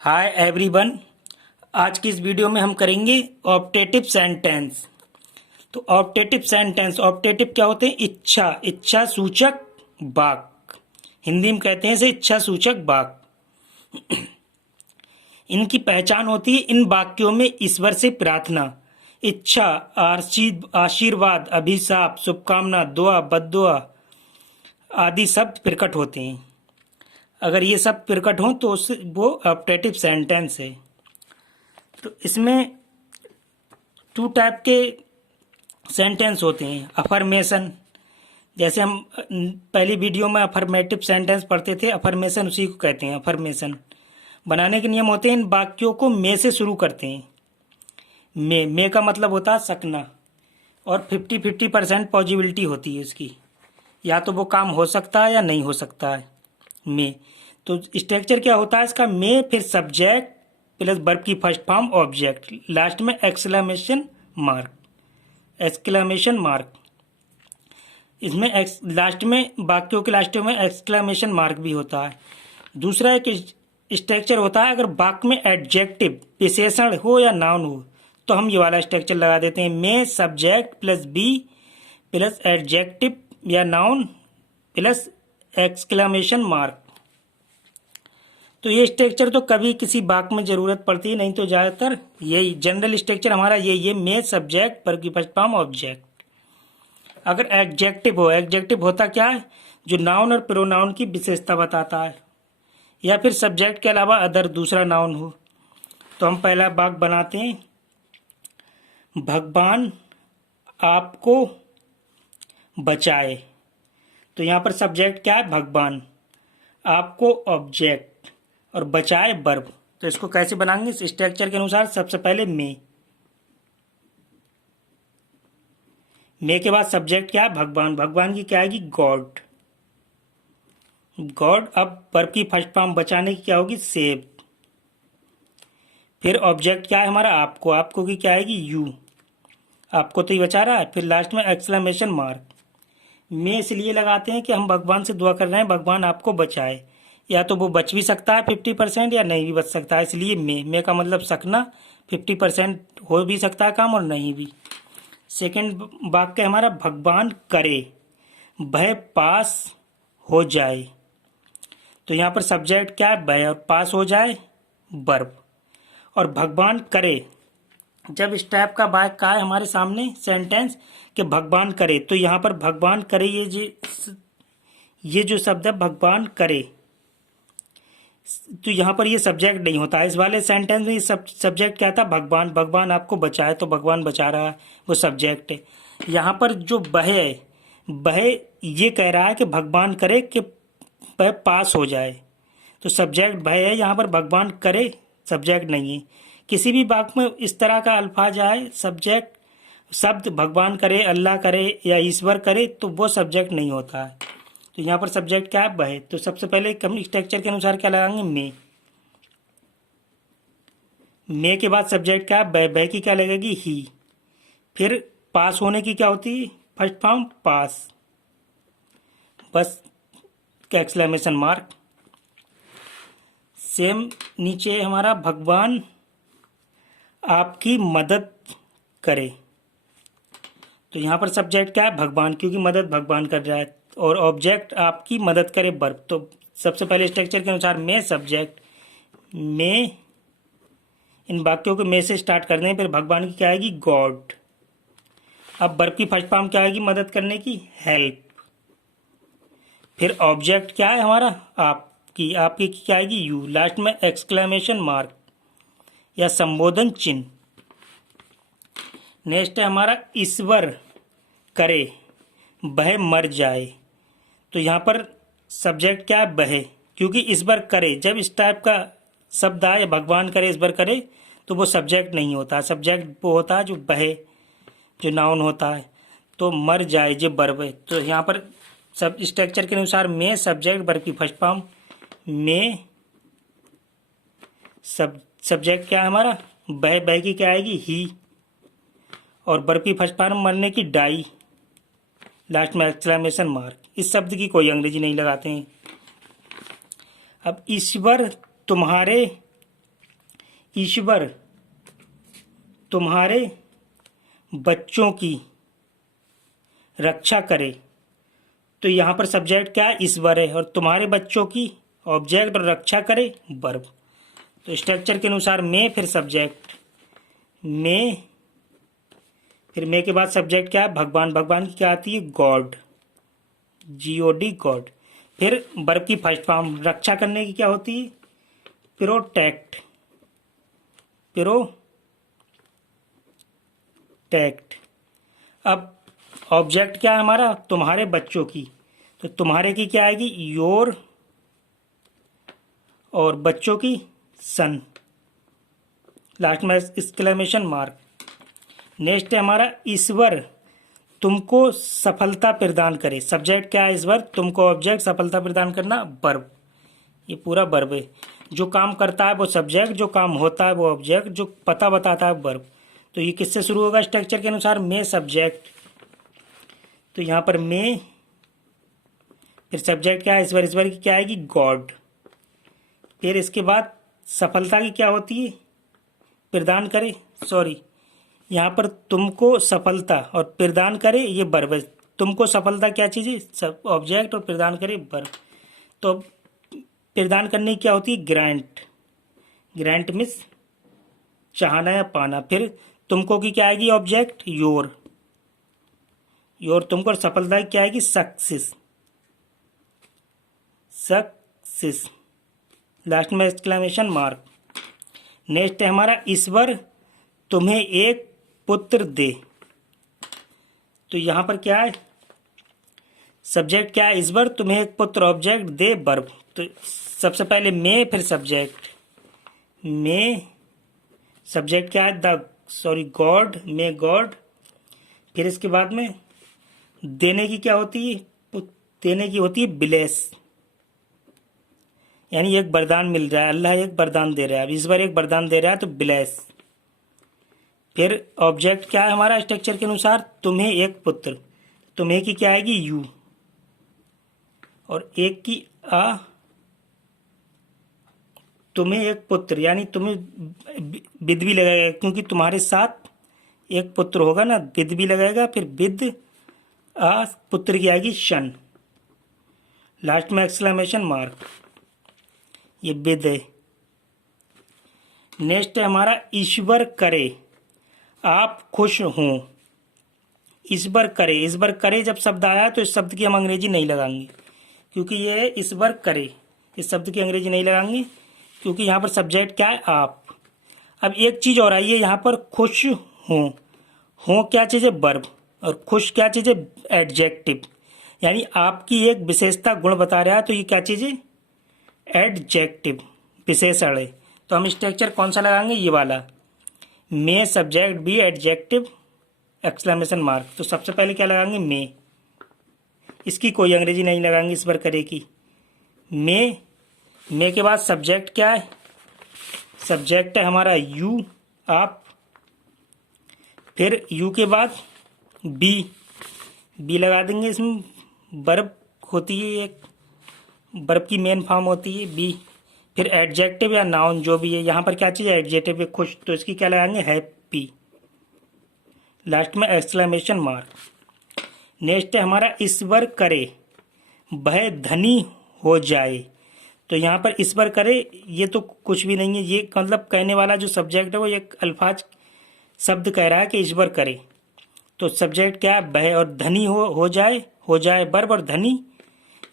Hi everyone. आज की इस वीडियो में हम करेंगे ऑप्टेटिव सेंटेंस। तो ऑप्टेटिव क्या होते हैं? इच्छा सूचक वाक्य। हिंदी में कहते हैं इसे इच्छा सूचक वाक्य। इनकी पहचान होती है इन वाक्यों में ईश्वर से प्रार्थना, इच्छा, आशीर्वाद, अभिशाप, शुभकामना, दुआ, बद्दुआ आदि शब्द प्रकट होते हैं। अगर ये सब प्रकट हों तो वो ऑप्टेटिव सेंटेंस है। तो इसमें टू टाइप के सेंटेंस होते हैं। अफर्मेशन, जैसे हम पहली वीडियो में अफर्मेटिव सेंटेंस पढ़ते थे, अफर्मेशन उसी को कहते हैं। अफर्मेशन बनाने के नियम होते हैं, इन वाक्यों को मे से शुरू करते हैं। मे का मतलब होता है सकना, और 50-50% पॉजिबिलिटी होती है उसकी, या तो वो काम हो सकता है या नहीं हो सकता है। मे तो स्ट्रक्चर क्या होता है इसका? मे फिर सब्जेक्ट प्लस वर्ब की फर्स्ट फॉर्म ऑब्जेक्ट, लास्ट में एक्सक्लेमेशन मार्क। इसमें लास्ट में वाक्यों के लास्ट में एक्सक्लेमेशन मार्क भी होता है। दूसरा एक स्ट्रक्चर होता है, अगर वाक्य में एडजेक्टिव विशेषण हो या नाउन हो तो हम ये वाला स्ट्रक्चर लगा देते हैं, may subject plus be plus adjective या नाउन प्लस एक्सक्लेमेशन मार्क। तो ये स्ट्रक्चर तो कभी किसी वाक्य में जरूरत पड़ती है, नहीं तो ज़्यादातर यही जनरल स्ट्रक्चर हमारा यही है, मे सब्जेक्ट वर्ब की फर्स्ट फॉर्म ऑब्जेक्ट। अगर एडजेक्टिव होता क्या है? जो नाउन और प्रोनाउन की विशेषता बताता है, या फिर सब्जेक्ट के अलावा अदर दूसरा नाउन हो। तो हम पहला वाक्य बनाते हैं, भगवान आपको बचाए। तो यहाँ पर सब्जेक्ट क्या है? भगवान, आपको ऑब्जेक्ट, और बचाए वर्ब। तो इसको कैसे बनाएंगे इस स्ट्रक्चर के अनुसार? सबसे पहले मे के बाद सब्जेक्ट क्या है? भगवान की क्या आएगी? गॉड। अब वर्ब की फर्स्ट फॉर्म बचाने की क्या होगी? सेव। फिर ऑब्जेक्ट क्या है हमारा? आपको की क्या आएगी? यू। आपको तो ही बचा रहा है। फिर लास्ट में एक्सक्लेमेशन मार्क। मे इसलिए लगाते हैं कि हम भगवान से दुआ कर रहे हैं भगवान आपको बचाए, या तो वो बच भी सकता है 50% या नहीं भी बच सकता है, इसलिए मे का मतलब सकना। 50% हो भी सकता है काम और नहीं भी। सेकंड वाक्य हमारा, भगवान करे वह पास हो जाए। तो यहाँ पर सब्जेक्ट क्या है? वह, और पास हो जाए वर्ब। और भगवान करे, जब इस टाइप का वाक्य का है हमारे सामने सेंटेंस कि भगवान करे, तो यहाँ पर भगवान करे ये जो शब्द है भगवान करे, तो यहाँ पर ये सब्जेक्ट नहीं होता। इस वाले सेंटेंस में ये सब्जेक्ट क्या था? भगवान आपको बचाए, तो भगवान बचा रहा है, वो सब्जेक्ट है। यहाँ पर जो वह ये कह रहा है कि भगवान करे कि वह पास हो जाए, तो सब्जेक्ट वह है, यहाँ पर भगवान करे सब्जेक्ट नहीं है। किसी भी वाक्य में इस तरह का अल्फाज आए, सब्जेक्ट शब्द भगवान करे, अल्लाह करे या ईश्वर करे, तो वो सब्जेक्ट नहीं होता है। तो यहाँ पर सब्जेक्ट क्या है? वह। तो सबसे पहले हम स्ट्रक्चर के अनुसार क्या लगाएंगे? मे के बाद सब्जेक्ट क्या है? वह की क्या लगेगी? ही। फिर पास होने की क्या होती है? फर्स्ट फॉर्म पास, बस एक्सक्लेमेशन मार्क। सेम नीचे हमारा, भगवान आपकी मदद करे। तो यहाँ पर सब्जेक्ट क्या है? भगवान, क्योंकि मदद भगवान कर रहा है, और ऑब्जेक्ट आपकी मदद करे वर्ब। तो सबसे पहले स्ट्रक्चर के अनुसार मे सब्जेक्ट, मे, इन वाक्यों को मे से स्टार्ट कर दें। फिर भगवान की क्या आएगी? गॉड। अब वर्ब की फर्स्ट फॉर्म क्या आएगी मदद करने की? हेल्प। फिर ऑब्जेक्ट क्या है हमारा? आपकी क्या आएगी? यू। लास्ट में एक्सक्लेमेशन मार्क या संबोधन चिन्ह। नेक्स्ट है हमारा, ईश्वर करे वह मर जाए। तो यहाँ पर सब्जेक्ट क्या है? वह, क्योंकि ईश्वर करे, जब इस टाइप का शब्द आए, भगवान करे, ईश्वर करे, तो वो सब्जेक्ट नहीं होता। सब्जेक्ट वो होता है जो वह, जो नाउन होता है। तो मर जाए जो वर्ब है। तो यहाँ पर सब स्ट्रक्चर के अनुसार मे सब्जेक्ट वर्ब की फर्स्ट फॉर्म, मे सब्जेक्ट क्या है हमारा? वह की क्या आएगी? ही, और वर्ब की फर्स्ट फॉर्म मरने की डाई, लास्ट में एक्सक्लेमेशन मार्क। इस शब्द की कोई अंग्रेजी नहीं लगाते हैं। अब ईश्वर तुम्हारे ईश्वर तुम्हारे बच्चों की रक्षा करे। तो यहाँ पर सब्जेक्ट क्या है, ईश्वर है, और तुम्हारे बच्चों की ऑब्जेक्ट, और रक्षा करे वर्ब। तो स्ट्रक्चर के अनुसार में, फिर सब्जेक्ट में, फिर में के बाद सब्जेक्ट क्या है, भगवान। भगवान की क्या आती है, गॉड, GOD, गॉड। फिर वर्ब की फर्स्ट फॉर्म, रक्षा करने की क्या होती है, प्रोटेक्ट, प्रोटेक्ट। अब ऑब्जेक्ट क्या है हमारा, तुम्हारे बच्चों की, तो तुम्हारे की क्या आएगी, योर, और बच्चों की सन, लास्ट में एक्सक्लेमेशन मार्क। नेक्स्ट है हमारा ईश्वर तुमको सफलता प्रदान करे। सब्जेक्ट क्या है, ईश्वर, तुमको ऑब्जेक्ट, सफलता प्रदान करना वर्ब। ये पूरा वर्ब है। जो काम करता है वो सब्जेक्ट, जो काम होता है वो ऑब्जेक्ट, जो पता बताता है वर्ब। तो ये किससे शुरू होगा, स्ट्रक्चर के अनुसार में सब्जेक्ट। तो यहाँ पर में, फिर सब्जेक्ट क्या है, ईश्वर, ईश्वर की क्या आएगी, गॉड। फिर इसके बाद सफलता की क्या होती है, प्रदान करे, सॉरी, यहाँ पर तुमको सफलता और प्रदान करे, ये वर्ब है। तुमको सफलता क्या चीज़ है, सब ऑब्जेक्ट, और प्रदान करे वर्ब। तो प्रदान करने की क्या होती है, ग्रांट। ग्रांट मीन्स चाहना या पाना। फिर तुमको की क्या आएगी, ऑब्जेक्ट, योर, योर तुमको, और सफलता की क्या आएगी, सक्सेस, सक्सेस, लास्ट में एक्सक्लेमेशन मार्क। नेक्स्ट है हमारा ईश्वर तुम्हें एक पुत्र दे। तो यहां पर क्या है, सब्जेक्ट क्या है, ईश्वर तुम्हें एक पुत्र, ऑब्जेक्ट, दे वर्ब। तो सबसे पहले में, फिर सब्जेक्ट में, सब्जेक्ट क्या है, द, सॉरी, गॉड, में गॉड। फिर इसके बाद में देने की क्या होती है, देने की होती है ब्लेस, यानी एक वरदान मिल रहा है, अल्लाह एक वरदान दे रहा है, ईश्वर एक वरदान दे रहा है, तो ब्लेस। फिर ऑब्जेक्ट क्या है हमारा, स्ट्रक्चर के अनुसार, तुम्हें एक पुत्र, तुम्हें की क्या आएगी, यू, और एक की आ, तुम्हें एक पुत्र, यानी तुम्हें विद भी लगेगा, क्योंकि तुम्हारे साथ एक पुत्र होगा ना, विद भी लगेगा। फिर विद आ, पुत्र की आएगी शन, लास्ट में एक्सक्लेमेशन मार्क। ये विद है। नेक्स्ट है हमारा ईश्वर करे आप खुश हों। ईश्वर करे, ईश्वर करे जब शब्द आया तो इस शब्द की हम अंग्रेजी नहीं लगाएंगे, क्योंकि ये ईश्वर करे, इस शब्द की अंग्रेजी नहीं लगाएंगे, क्योंकि यहाँ पर सब्जेक्ट क्या है, आप। अब एक चीज़ और आई है यहाँ पर, खुश हों। हों क्या चीज़ है, वर्ब, और खुश क्या चीज़ है, एडजेक्टिव, यानी आपकी एक विशेषता, गुण बता रहा है। तो ये क्या चीज़ है, एडजेक्टिव, विशेषण है। तो हम स्ट्रक्चर कौन सा लगाएंगे, ये वाला, में subject, be adjective, exclamation mark. तो सबसे पहले क्या लगाएंगे, में, इसकी कोई अंग्रेजी नहीं लगाएंगे, ईश्वर करे की, में के बाद सब्जेक्ट क्या है, सब्जेक्ट है हमारा यू, आप। फिर यू के बाद बी लगा देंगे, इसमें वर्ब होती है, एक वर्ब की मेन फॉर्म होती है बी। फिर एडजेक्टिव या नाउन जो भी है, यहाँ पर क्या चीज़ है, एडजेक्टिव है, खुश, तो इसकी क्या लगाएंगे, हैप्पी, लास्ट में एक्सक्लेमेशन मार्क। नेक्स्ट है हमारा ईश्वर करे वह धनी हो जाए। तो यहाँ पर ईश्वर करे, ये तो कुछ भी नहीं है, ये मतलब कहने वाला जो सब्जेक्ट है वो एक अल्फाज शब्द कह रहा है कि ईश्वर करे। तो सब्जेक्ट क्या है, वह, और धनी हो जाए वर्ब, और धनी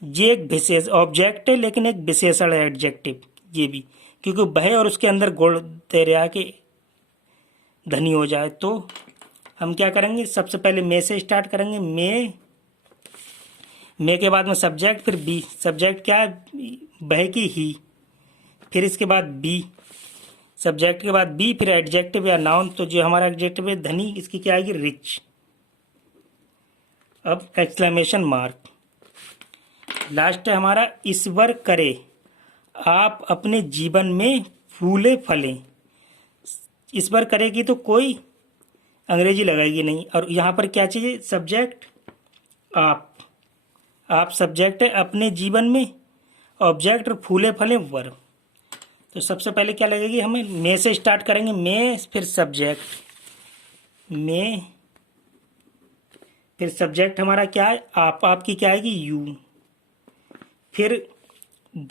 ये एक विशेष ऑब्जेक्ट है, लेकिन एक विशेषण है, एडजेक्टिव ये भी, क्योंकि वह और उसके अंदर गुण दे रहा है कि धनी हो जाए। तो हम क्या करेंगे, सबसे पहले में से स्टार्ट करेंगे, में के बाद में सब्जेक्ट, फिर बी, सब्जेक्ट क्या है, वह की ही, फिर इसके बाद बी, सब्जेक्ट के बाद बी, फिर एडजेक्टिव या नाउन। तो जो हमारा एडजेक्टिव है धनी, इसकी क्या आएगी, रिच। अब एक्सक्लेमेशन मार्क। लास्ट है हमारा ईश्वर करे आप अपने जीवन में फूले फलें। ईश्वर करेगी तो कोई अंग्रेजी लगाएगी नहीं, और यहाँ पर क्या चाहिए, सब्जेक्ट आप सब्जेक्ट है, अपने जीवन में ऑब्जेक्ट, और फूले फले वर्ब। तो सबसे पहले क्या लगेगी, हमें मे से स्टार्ट करेंगे, मे फिर सब्जेक्ट, मे फिर सब्जेक्ट हमारा क्या है, आपकी क्या आएगी, यू। फिर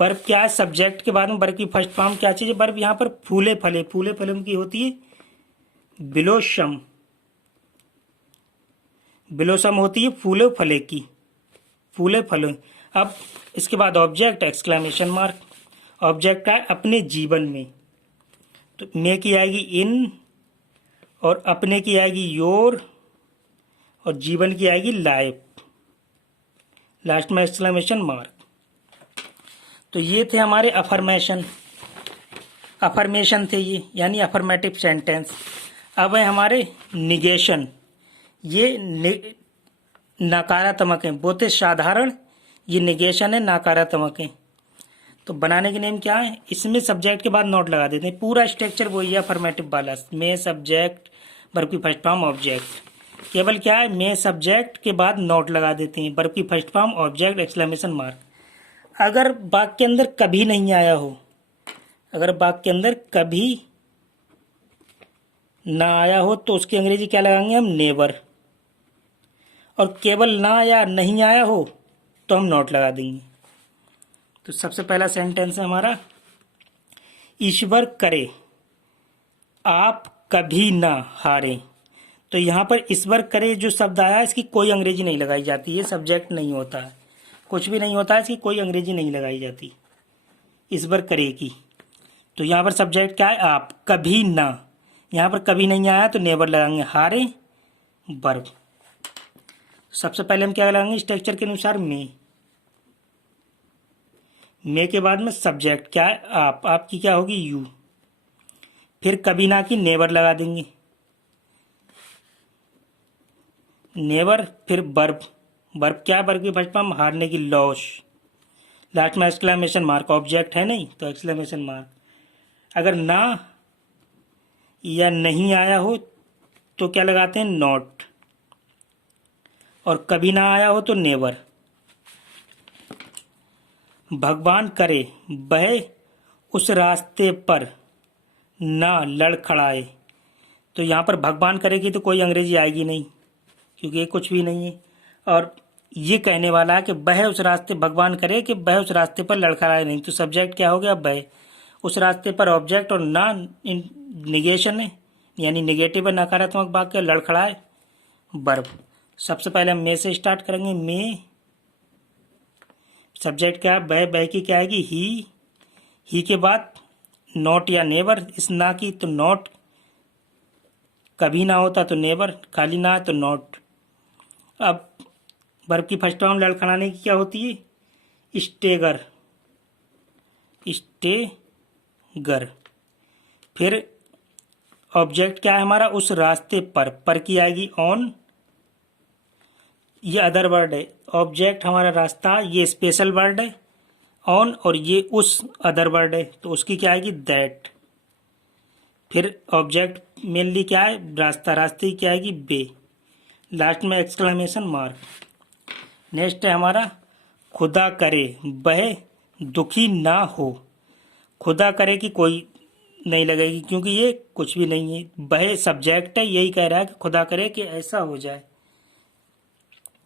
वर्ब क्या है, सब्जेक्ट के बाद में वर्ब की फर्स्ट फॉर्म क्या चीज़ है, वर्ब यहाँ पर फूले फले, फूले फले की होती है बिलोसम, बिलोसम होती है फूले फले की, फूले फले। अब इसके बाद ऑब्जेक्ट एक्सक्लेमेशन मार्क, ऑब्जेक्ट का है अपने जीवन में, तो मे की आएगी इन, और अपने की आएगी योर, और जीवन की आएगी लाइफ, लास्ट में एक्सक्लेमेशन मार्क। तो ये थे हमारे अफर्मेशन थे ये, यानी अफर्मेटिव सेंटेंस। अब है हमारे निगेशन, ये नकारात्मक है, बहुत साधारण ये निगेशन है, नकारात्मक है। तो बनाने के नेम क्या है, इसमें सब्जेक्ट के बाद नोट लगा देते हैं, पूरा स्ट्रक्चर वही है अफर्मेटिव वाला, में सब्जेक्ट वर्ब की फर्स्ट फॉर्म ऑब्जेक्ट, केवल क्या है में सब्जेक्ट के बाद नोट लगा देते हैं, वर्ब की first form object exclamation mark. अगर वाक्य के अंदर कभी नहीं आया हो, अगर वाक्य के अंदर कभी ना आया हो तो उसकी अंग्रेजी क्या लगाएंगे हम, नेवर, और केवल ना या नहीं आया हो तो हम नोट लगा देंगे। तो सबसे पहला सेंटेंस है हमारा, ईश्वर करे आप कभी ना हारें। तो यहाँ पर ईश्वर करे जो शब्द आया, इसकी कोई अंग्रेजी नहीं लगाई जाती, ये सब्जेक्ट नहीं होता है, कुछ भी नहीं होता है, इसकी कोई अंग्रेजी नहीं लगाई जाती ईश्वर करे की। तो यहाँ पर सब्जेक्ट क्या है, आप, कभी ना, यहाँ पर कभी नहीं आया तो नेवर लगाएंगे, हारे वर्ब। सबसे पहले हम क्या लगाएंगे, स्ट्रक्चर के अनुसार मे के बाद में सब्जेक्ट क्या है, आपकी क्या होगी, यू। फिर कभी ना की नेवर लगा देंगे, नेवर, फिर वर्ब, वर्ब क्या है, वर्ब की फर्स्ट फॉर्म हारने की, लॉस, लास्ट में एक्सक्लेमेशन मार्क, ऑब्जेक्ट है नहीं तो एक्सक्लेमेशन मार्क। अगर ना या नहीं आया हो तो क्या लगाते हैं, नॉट, और कभी ना आया हो तो नेवर। भगवान करे वह उस रास्ते पर ना लड़खड़ाए। तो यहाँ पर भगवान करेगी तो कोई अंग्रेजी आएगी नहीं, क्योंकि ये कुछ भी नहीं है, और ये कहने वाला है कि वह उस रास्ते, भगवान करे कि वह उस रास्ते पर लड़खड़ाए नहीं, तो सब्जेक्ट क्या हो गया, वह, उस रास्ते पर ऑब्जेक्ट, और ना निगेशन है, यानी निगेटिव है, नकारात्मक वाक्य, लड़खड़ाए वर्ब। सबसे पहले हम मे से स्टार्ट करेंगे, मे सब्जेक्ट क्या है, वह की क्या आएगी, ही के बाद नॉट या नेवर, इस ना की तो नॉट, कभी ना होता तो नेवर, खाली ना तो नॉट। अब वर्ब की फर्स्ट फॉर्म लड़खड़ाने की क्या होती है, स्टेगर, स्टेगर। फिर ऑब्जेक्ट क्या है हमारा, उस रास्ते पर की आएगी ऑन, ये अदर वर्ड है, ऑब्जेक्ट हमारा रास्ता, ये स्पेशल वर्ड है ऑन, और ये उस अदर वर्ड है, तो उसकी क्या आएगी, दैट। फिर ऑब्जेक्ट मेनली क्या है, रास्ता, रास्ते की क्या आएगी, बे, लास्ट में एक्सक्लेमेशन मार्क। नेक्स्ट है हमारा, खुदा करे वह दुखी ना हो। खुदा करे की कोई नहीं लगेगी, क्योंकि ये कुछ भी नहीं है, वह सब्जेक्ट है, यही कह रहा है कि खुदा करे कि ऐसा हो जाए,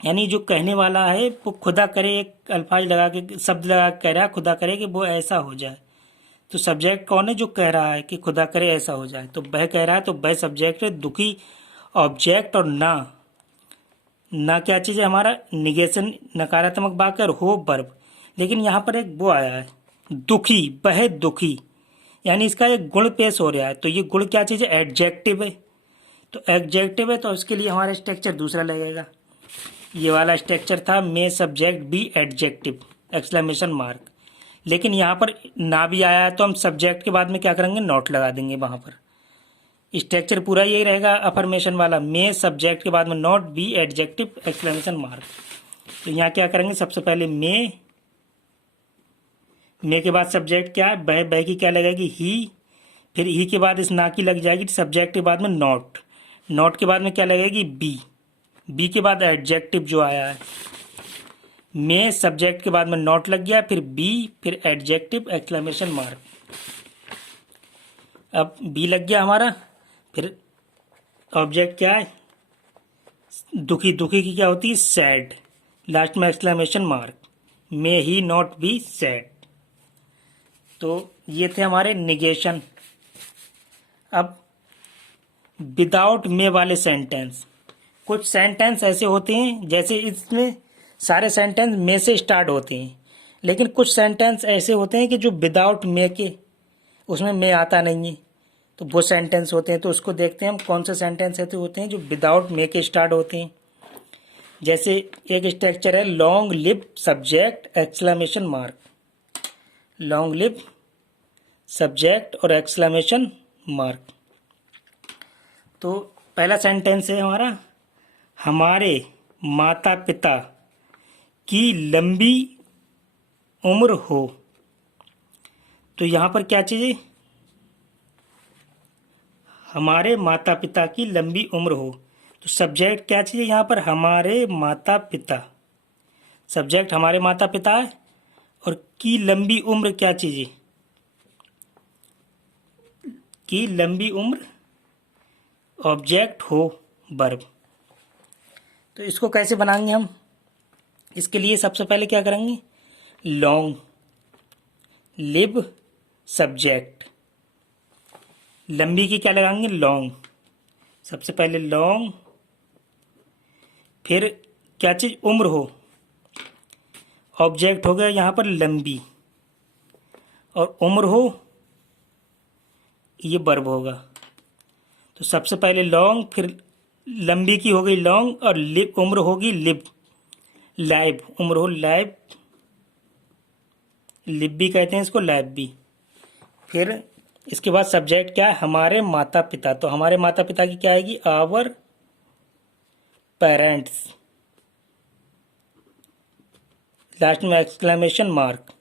यानी जो कहने वाला है वो खुदा करे, एक अल्फाज लगा के, शब्द लगा के कह रहा है, खुदा करे कि वो ऐसा हो जाए। तो सब्जेक्ट कौन है, जो कह रहा है कि खुदा करे ऐसा हो जाए, तो वह कह रहा है, तो वह सब्जेक्ट है, दुखी ऑब्जेक्ट, और ना क्या चीज़ है हमारा, निगेशन, नकारात्मक वाक्य, और हो वर्ब। लेकिन यहाँ पर एक वो आया है, दुखी, वह दुखी, यानी इसका एक गुण पेश हो रहा है, तो ये गुण क्या चीज़ है, एडजेक्टिव है, तो एडजेक्टिव है, तो उसके लिए हमारा स्ट्रक्चर दूसरा लगेगा। ये वाला स्ट्रक्चर था, may subject be adjective exclamation mark. लेकिन यहाँ पर ना भी आया है तो हम सब्जेक्ट के बाद में क्या करेंगे, नोट लगा देंगे, वहाँ पर स्ट्रक्चर पूरा यही रहेगा अफर्मेशन वाला, मे सब्जेक्ट के बाद में not, be adjective exclamation mark. तो यहाँ क्या करेंगे, सबसे पहले मे के बाद सब्जेक्ट क्या है, वह की क्या लगेगी, ही, फिर ही के बाद इस ना की लग जाएगी, सब्जेक्ट के बाद में नोट के बाद में क्या लगेगी, बी के बाद एडजेक्टिव जो आया है, मे सब्जेक्ट के बाद में नोट लग गया, फिर बी, फिर एडजेक्टिव एक्सक्लेमेशन मार्क। अब बी लग गया हमारा। फिर ऑब्जेक्ट क्या है, दुखी, दुखी की क्या होती है, सैड, लास्ट में exclamation mark, may he not be sad. तो ये थे हमारे निगेशन। अब विदाउट मे वाले सेंटेंस, कुछ सेंटेंस ऐसे होते हैं जैसे इसमें सारे सेंटेंस मे से स्टार्ट होते हैं, लेकिन कुछ सेंटेंस ऐसे होते हैं कि जो विदाउट मे के, उसमें मे आता नहीं है, तो वो सेंटेंस होते हैं। तो उसको देखते हैं हम कौन से सेंटेंस ऐसे होते हैं जो विदाउट मे के स्टार्ट होते हैं। जैसे एक स्ट्रक्चर है, long live subject exclamation mark, long live subject और एक्सक्लेमेशन मार्क। तो पहला सेंटेंस है हमारा, हमारे माता पिता की लंबी उम्र हो। तो यहां पर क्या चाहिए, हमारे माता पिता की लंबी उम्र हो। तो सब्जेक्ट क्या चाहिए यहां पर, हमारे माता पिता, सब्जेक्ट हमारे माता पिता है, और की लंबी उम्र क्या चाहिए, की लंबी उम्र ऑब्जेक्ट हो वर्ब। तो इसको कैसे बनाएंगे हम, इसके लिए सबसे पहले क्या करेंगे, लॉन्ग लिव सब्जेक्ट, लंबी की क्या लगाएंगे, लॉन्ग, सबसे पहले लॉन्ग, फिर क्या चीज, उम्र हो, ऑब्जेक्ट हो गया यहां पर लंबी, और उम्र हो ये वर्ब होगा। तो सबसे पहले लॉन्ग, फिर लंबी की हो गई लॉन्ग, और लिव उम्र होगी लिव, लाइव उम्र हो लाइव, लिव भी कहते हैं इसको, लाइव भी। फिर इसके बाद सब्जेक्ट क्या है, हमारे माता पिता। तो हमारे माता पिता की क्या आएगी, आवर पेरेंट्स, लास्ट में एक्सक्लेमेशन मार्क।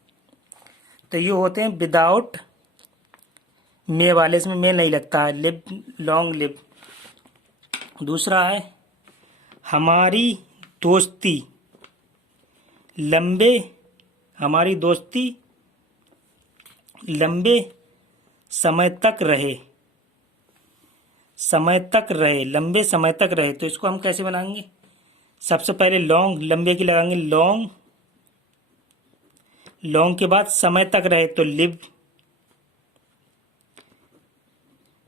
तो ये होते हैं विदाउट मे वाले, इसमें मे नहीं लगता है, लिव, लॉन्ग लिव। दूसरा है, हमारी दोस्ती लंबे, हमारी दोस्ती लंबे समय तक रहे, समय तक रहे, लंबे समय तक रहे। तो इसको हम कैसे बनाएंगे, सबसे पहले लॉन्ग, लंबे की लगाएंगे लॉन्ग, लॉन्ग के बाद समय तक रहे तो लिव,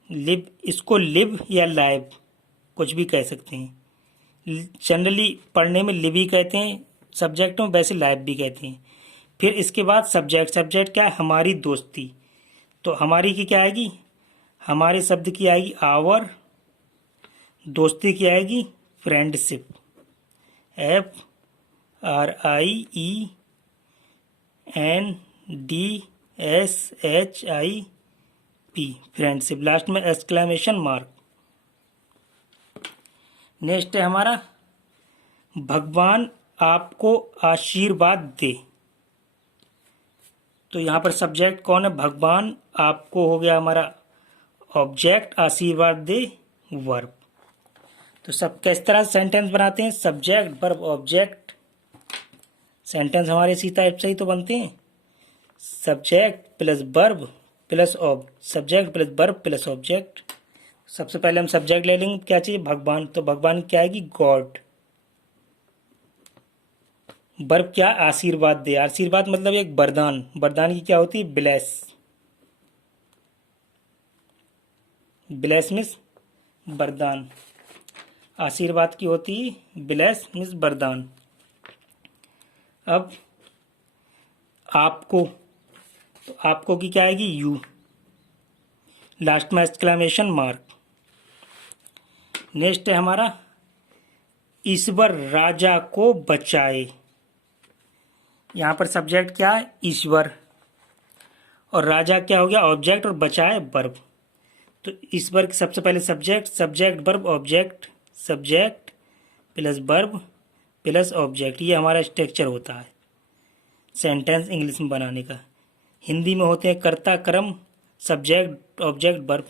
लिव, इसको लिव या लाइव कुछ भी कह सकते हैं, जनरली पढ़ने में लिव ही कहते हैं सब्जेक्ट में, वैसे लाइव भी कहते हैं। फिर इसके बाद सब्जेक्ट, सब्जेक्ट क्या है, हमारी दोस्ती। तो हमारी की क्या आएगी, हमारे शब्द की आएगी आवर, दोस्ती की आएगी फ्रेंडशिप, FRIENDSHIP, फ्रेंडशिप, लास्ट में एक्सक्लेमेशन मार्क। नेक्स्ट है हमारा, भगवान आपको आशीर्वाद दे। तो यहां पर सब्जेक्ट कौन है, भगवान, आपको हो गया हमारा ऑब्जेक्ट, आशीर्वाद दे वर्ब। तो सब किस तरह सेंटेंस बनाते हैं, सब्जेक्ट वर्ब ऑब्जेक्ट, सेंटेंस हमारे इसी टाइप से ही तो बनते हैं, subject plus verb plus subject plus verb plus object. सबसे पहले हम सब्जेक्ट ले लेंगे, क्या चाहिए, भगवान। तो भगवान क्या आएगी, गॉड। वर्ब क्या, आशीर्वाद दे, आशीर्वाद मतलब एक वरदान, वरदान की क्या होती है, ब्लेस, ब्लेस मीन्स वरदान, आशीर्वाद की होती है ब्लेस मीन्स वरदान। अब आपको, तो आपको की क्या आएगी, यू, लास्ट में एक्सक्लेमेशन मार्क। नेक्स्ट है हमारा, ईश्वर राजा को बचाए। यहां पर सब्जेक्ट क्या है, ईश्वर, और राजा क्या हो गया, ऑब्जेक्ट, और बचाए वर्ब। तो ईश्वर के सबसे पहले subject, subject verb object, subject plus verb plus object, ये हमारा स्ट्रक्चर होता है सेंटेंस इंग्लिश में बनाने का। हिंदी में होते हैं कर्ता कर्म, सब्जेक्ट ऑब्जेक्ट वर्ब,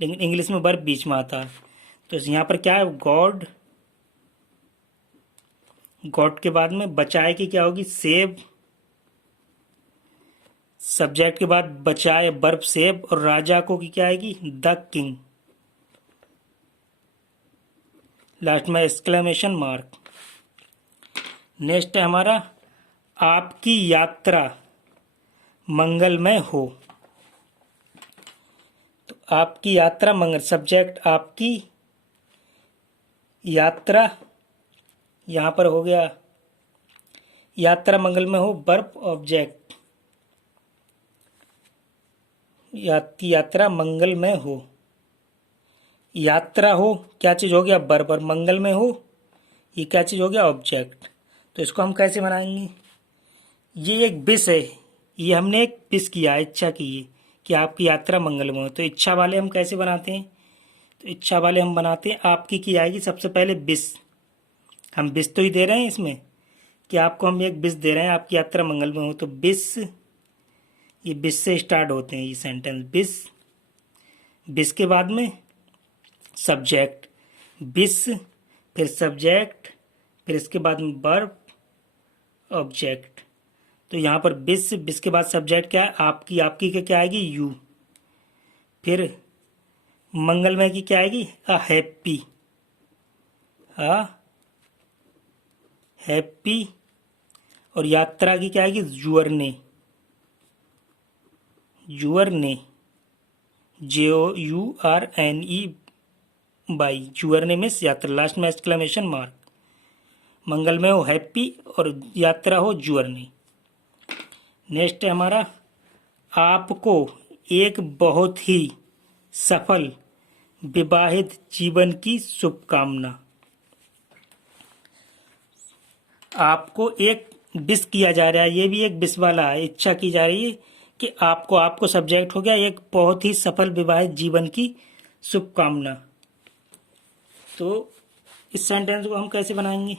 लेकिन इंग्लिश में वर्ब बीच में आता है। तो यहाँ पर क्या है, गॉड, गॉड के बाद में बचाए की क्या होगी, सेव, सब्जेक्ट के बाद बचाए वर्ब सेव और राजा को की क्या आएगी, द किंग। लास्ट में एक्सक्लेमेशन मार्क। नेक्स्ट है हमारा आपकी यात्रा मंगलमय हो। तो आपकी यात्रा मंगल, सब्जेक्ट आपकी यात्रा, यहां पर हो गया यात्रा मंगलमय हो, वर्ब ऑब्जेक्ट, यात्रा मंगलमय हो। यात्रा हो क्या चीज हो गया, वर्ब, और मंगलमय हो ये क्या चीज हो गया, ऑब्जेक्ट। तो इसको हम कैसे बनाएंगे, ये एक विश है, ये हमने एक विश किया, इच्छा की है कि आपकी यात्रा मंगलमय हो। तो इच्छा वाले हम कैसे बनाते हैं, तो इच्छा वाले हम बनाते हैं आपकी की आएगी सबसे पहले विश। हम विश तो ही दे रहे हैं इसमें कि आपको हम एक विश दे रहे हैं आपकी यात्रा मंगलमय हो। तो विश, ये विश से स्टार्ट होते हैं ये सेंटेंस, विश। विश के बाद में सब्जेक्ट, विश, फिर सब्जेक्ट, फिर इसके बाद में वर्ब ऑब्जेक्ट। तो यहाँ पर विश, विश के बाद सब्जेक्ट क्या है, आपकी, आपकी के क्या आएगी, यू। फिर मंगलमय की क्या आएगी, अ हैप्पी, अ हैप्पी। और यात्रा की क्या आएगी, जुअरने, जुअरने, JOURNE बाई, जुअरने में यात्रा। लास्ट में एक्सक्लेमेशन मार्क। मंगलमय हो हैप्पी और यात्रा हो जुअरने। नेक्स्ट है हमारा आपको एक बहुत ही सफल विवाहित जीवन की शुभकामना। आपको एक विश किया जा रहा है, ये भी एक विश वाला है, इच्छा की जा रही है कि आपको, आपको सब्जेक्ट हो गया एक बहुत ही सफल विवाहित जीवन की शुभकामना। तो इस सेंटेंस को हम कैसे बनाएंगे,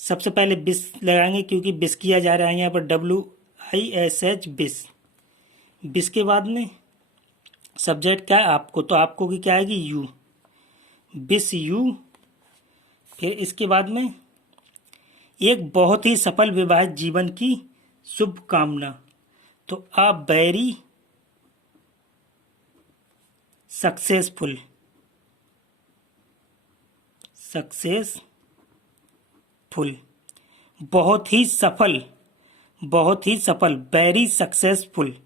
सबसे पहले विश लगाएंगे क्योंकि विश किया जा रहा है यहाँ पर, WISH विश। विश के बाद में सब्जेक्ट क्या है, आपको, तो आपको की क्या आएगी, यू, विश यू। फिर इसके बाद में एक बहुत ही सफल विवाहित जीवन की शुभकामना, तो अ वेरी सक्सेसफुल, सक्सेसफुल, बहुत ही सफल, बहुत ही सफल, वेरी सक्सेसफुल,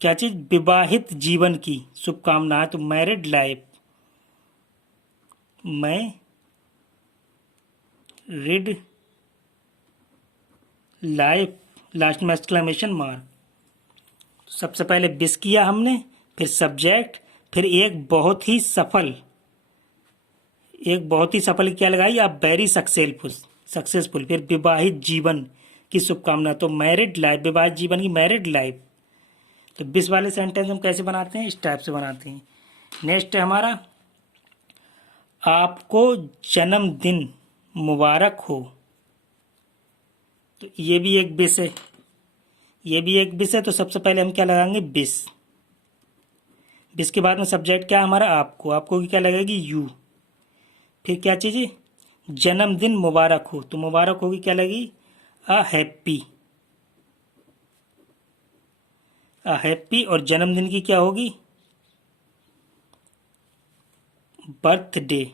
क्या चीज, विवाहित जीवन की शुभकामना है, तो married life, married life. Last में एक्सक्लेमेशन मार्क। सबसे पहले विश किया हमने, फिर सब्जेक्ट, फिर एक बहुत ही सफल, एक बहुत ही सफल क्या लगाई आप, वेरी सक्सेसफुल, सक्सेसफुल। फिर विवाहित जीवन की शुभकामना, तो मैरिड लाइफ, विवाहित जीवन की मैरिड लाइफ। तो विश वाले सेंटेंस हम कैसे बनाते हैं, इस टाइप से बनाते हैं। नेक्स्ट है हमारा आपको जन्मदिन मुबारक हो। तो ये भी एक विश है, ये भी एक विश है। तो सबसे पहले हम क्या लगाएंगे, विश। विश के बाद में सब्जेक्ट क्या है हमारा, आपको, आपको की क्या लगेगी, यू। फिर क्या चीज़ है, जन्मदिन मुबारक हो, तो मुबारक होगी क्या लगेगी, अ हैप्पी, अ हैप्पी। और जन्मदिन की क्या होगी, बर्थडे,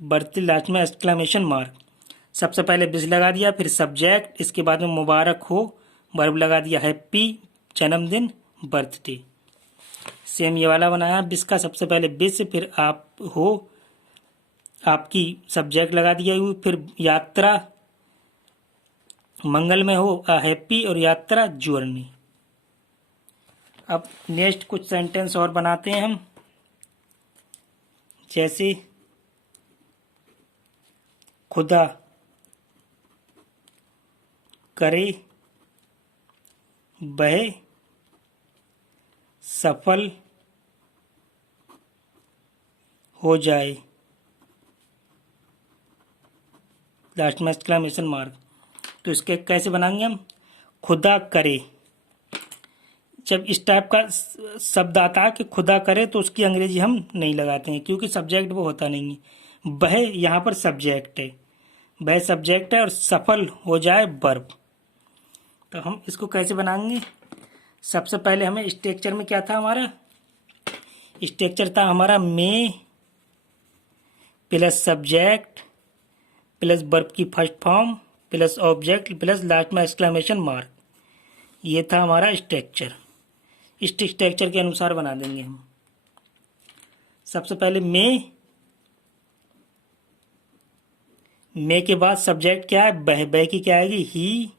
बर्थडे। लास्ट में एक्सक्लेमेशन मार्क। सबसे पहले विश लगा दिया, फिर सब्जेक्ट, इसके बाद में मुबारक हो, वर्ब लगा दिया हैप्पी, जन्मदिन, बर्थडे। सेम ये वाला बनाया विश का, सबसे पहले विश, फिर आप हो, आपकी, सब्जेक्ट लगा दिया यू, फिर यात्रा मंगलमय हो, अ हैप्पी, और यात्रा जर्नी। अब नेक्स्ट कुछ सेंटेंस और बनाते हैं हम, जैसे खुदा करे वह सफल हो जाए, लास्ट में एक्सक्लेमेशन मार्क। तो इसके कैसे बनाएंगे हम, खुदा करे, जब इस टाइप का शब्द आता है कि खुदा करे तो उसकी अंग्रेजी हम नहीं लगाते हैं क्योंकि सब्जेक्ट वो होता नहीं है, वह यहाँ पर सब्जेक्ट है, वह सब्जेक्ट है और सफल हो जाए वर्ब। तो हम इसको कैसे बनाएंगे? सबसे पहले हमें स्ट्रक्चर में क्या था हमारा? स्ट्रक्चर था हमारा मे प्लस सब्जेक्ट प्लस वर्ब की first form plus object plus last में एक्सक्लेमेशन मार्क। ये था हमारा स्ट्रक्चर। इस स्ट्रक्चर के अनुसार बना देंगे हम। सबसे पहले मे के बाद सब्जेक्ट क्या है? बह की क्या आएगी? ही।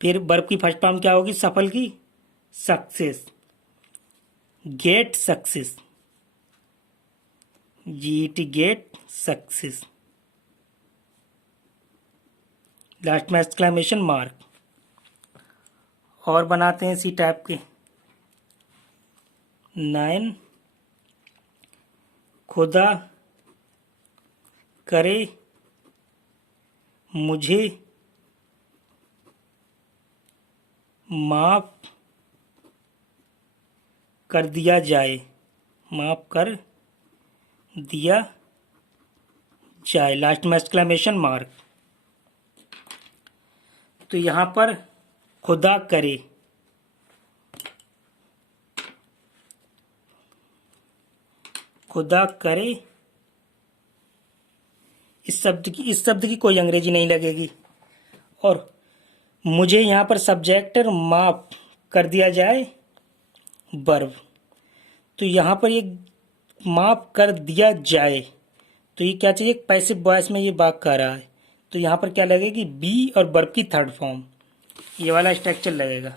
फिर वर्ब की फर्स्ट फॉर्म क्या होगी? सफल की success, get success, GET get success. Last में एक्सक्लेमेशन मार्क। और बनाते हैं इसी टाइप के 9 खुदा करे मुझे माफ कर दिया जाए, माफ कर दिया जाए। लास्ट में एक्सक्लेमेशन मार्क। तो यहाँ पर खुदा करे, खुदा करे, इस शब्द की कोई अंग्रेजी नहीं लगेगी। और मुझे यहाँ पर सब्जेक्ट और माफ कर दिया जाए वर्ब। तो यहाँ पर ये माफ कर दिया जाए, तो ये क्या चाहिए? पैसिव वॉइस में ये बात कर रहा है, तो यहाँ पर क्या लगेगी? बी और वर्ब की थर्ड फॉर्म, ये वाला स्ट्रक्चर लगेगा।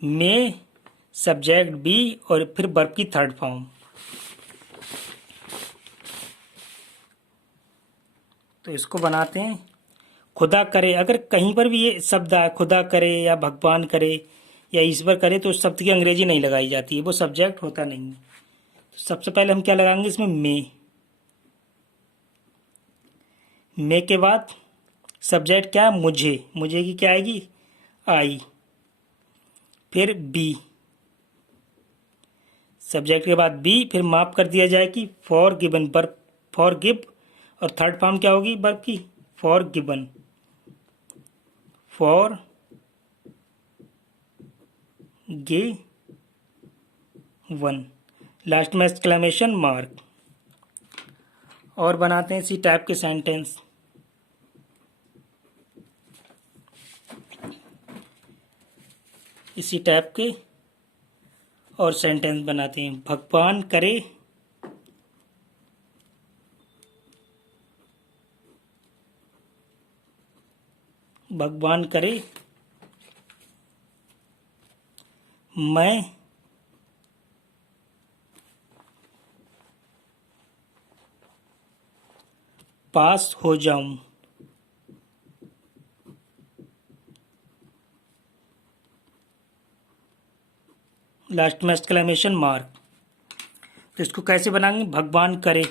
मे सब्जेक्ट बी और फिर वर्ब की थर्ड फॉर्म। तो इसको बनाते हैं। खुदा करे, अगर कहीं पर भी ये शब्द आए, खुदा करे या भगवान करे या ईश्वर करे, तो उस शब्द की अंग्रेजी नहीं लगाई जाती है, वो सब्जेक्ट होता नहीं है। तो सबसे पहले हम क्या लगाएंगे इसमें? मे के बाद सब्जेक्ट क्या है? मुझे, मुझे की क्या आएगी? आई। फिर बी, सब्जेक्ट के बाद बी, फिर माफ कर दिया जाए कि for given, verb for give, और थर्ड फॉर्म क्या होगी वर्ब की? For given, for given. Last में एक्सक्लेमेशन मार्क। और बनाते हैं इसी टाइप के सेंटेंस। इसी टाइप के और सेंटेंस बनाते हैं। भगवान करे भगवान करे मैं पास हो जाऊं। लास्ट में एक्सक्लेमेशन मार्क। तो इसको कैसे बनाएंगे? भगवान करे,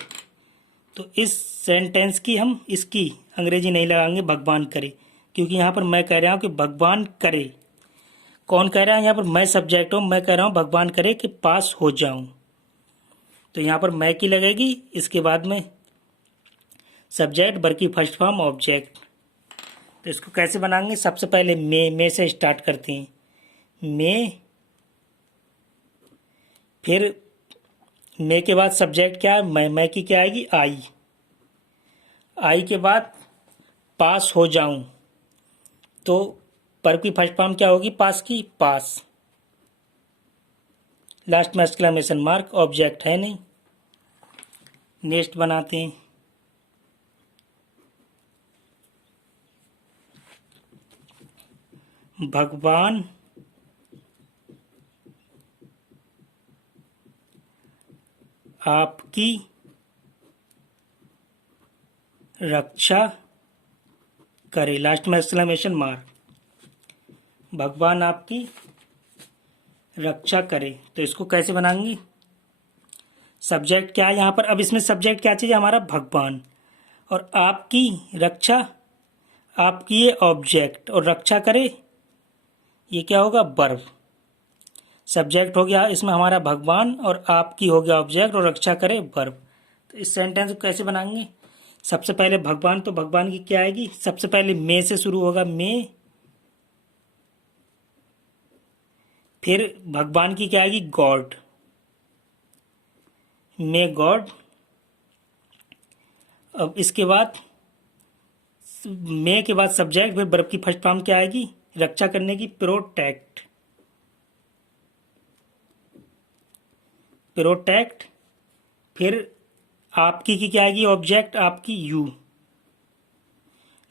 तो इस सेंटेंस की हम इसकी अंग्रेजी नहीं लगाएंगे, भगवान करे, क्योंकि यहाँ पर मैं कह रहा हूँ कि भगवान करे। कौन कह रहा है? यहाँ पर मैं सब्जेक्ट हूँ, मैं कह रहा हूँ भगवान करे कि पास हो जाऊं। तो यहाँ पर मैं की लगेगी, इसके बाद में सब्जेक्ट, वर्ब की फर्स्ट फॉर्म, ऑब्जेक्ट। तो इसको कैसे बनाएंगे? सबसे पहले मे से स्टार्ट करते हैं। मे, फिर मे के बाद सब्जेक्ट क्या है? मैं की क्या आएगी? आई। आई के बाद पास हो जाऊं, तो वर्ब की फर्स्ट फॉर्म क्या होगी? पास की, पास। लास्ट में एक्सक्लेमेशन मार्क, ऑब्जेक्ट है नहीं। नेक्स्ट बनाते हैं। भगवान आपकी रक्षा करे। लास्ट में एक्सक्लेमेशन मार्क। भगवान आपकी रक्षा करे। तो इसको कैसे बनाएंगे? सब्जेक्ट क्या है यहाँ पर? अब इसमें सब्जेक्ट क्या चाहिए हमारा? भगवान। और आपकी रक्षा, आपकी ये ऑब्जेक्ट, और रक्षा करे ये क्या होगा? वर्ब। सब्जेक्ट हो गया इसमें हमारा भगवान, और आपकी हो गया ऑब्जेक्ट, और रक्षा करे वर्ब। तो इस सेंटेंस को कैसे बनाएंगे? सबसे पहले भगवान, तो भगवान की क्या आएगी? सबसे पहले मे से शुरू होगा, मे। फिर भगवान की क्या आएगी? God, may God. अब इसके बाद मे के बाद सब्जेक्ट, फिर वर्ब की फर्स्ट फॉर्म क्या आएगी? रक्षा करने की, प्रोटेक्ट, प्रोटेक्ट। फिर आपकी की क्या आएगी? ऑब्जेक्ट आपकी, यू,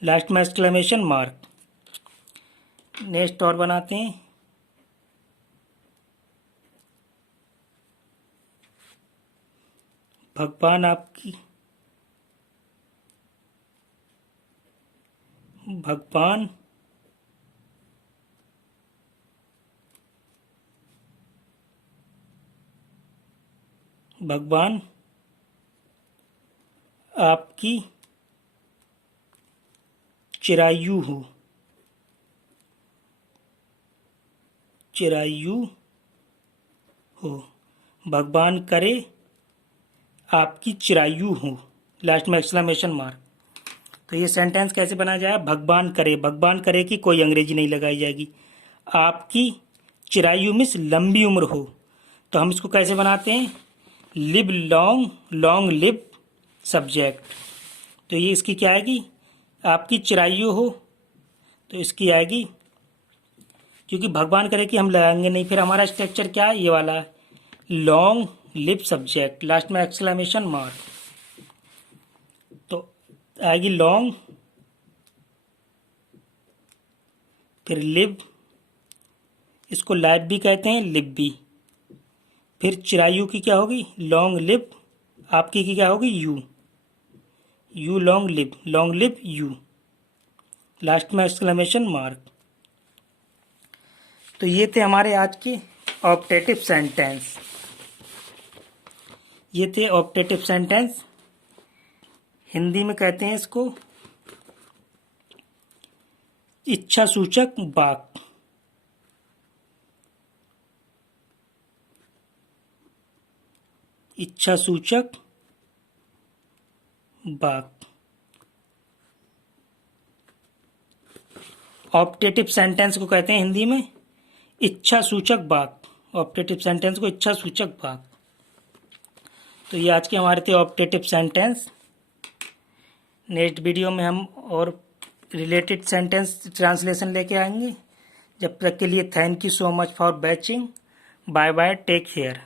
लास्ट में एक्सक्लेमेशन मार्क। नेक्स्ट और बनाते हैं। भगवान आपकी, भगवान भगवान आपकी चिरायु हो, चिरायु हो। भगवान करे आपकी चिरायु हो, लास्ट में एक्सक्लेमेशन मार्क। तो ये सेंटेंस कैसे बनाया जाए? भगवान करे, भगवान करे की कोई अंग्रेजी नहीं लगाई जाएगी। आपकी चिरायु मीन्स लंबी उम्र हो, तो हम इसको कैसे बनाते हैं? Live long, long live subject. तो ये इसकी क्या आएगी? आपकी चिरायु हो, तो इसकी आएगी, क्योंकि भगवान करे कि हम लगाएंगे नहीं। फिर हमारा स्ट्रक्चर क्या है? ये वाला, लॉन्ग लिव सब्जेक्ट, लास्ट में एक्सक्लेमेशन मार्क। तो आएगी लॉन्ग, फिर लिव, इसको लाइव भी कहते हैं, लिव भी। फिर चिरायु की क्या होगी? Long live. आपकी की क्या होगी? You, you long live, long live you, last में एक्सक्लेमेशन मार्क। तो ये थे हमारे आज के ऑप्टेटिव सेंटेंस, ये थे ऑप्टेटिव सेंटेंस। हिंदी में कहते हैं इसको इच्छा सूचक वाक्य, इच्छा सूचक वाक्य। ऑप्टेटिव सेंटेंस को कहते हैं हिंदी में इच्छा सूचक वाक्य, ऑप्टेटिव सेंटेंस को इच्छा सूचक वाक्य। तो ये आज के हमारे थे ऑप्टेटिव सेंटेंस। नेक्स्ट वीडियो में हम और रिलेटेड सेंटेंस ट्रांसलेशन लेके आएंगे। जब तक के लिए thank you so much for watching. Bye bye, take care.